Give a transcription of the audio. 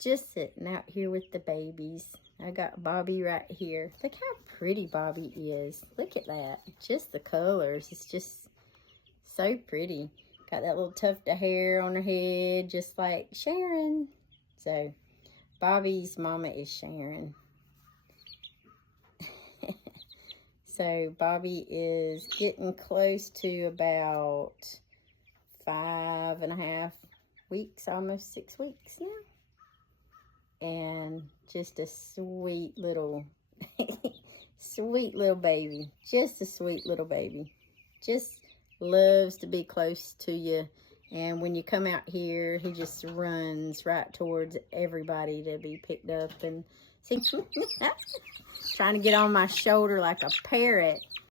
just sitting out here with the babies. I got Bobby right here. Look how pretty Bobby is. Look at that. Just the colors. It's just so pretty. Got that little tuft of hair on her head, just like Sharon. So, Bobby's mama is Sharon. So, Bobby is getting close to about 5.5 weeks, almost 6 weeks now. And just a sweet little, sweet little baby. Just a sweet little baby. Just loves to be close to you. And when you come out here, he just runs right towards everybody to be picked up. And see, trying to get on my shoulder like a parrot.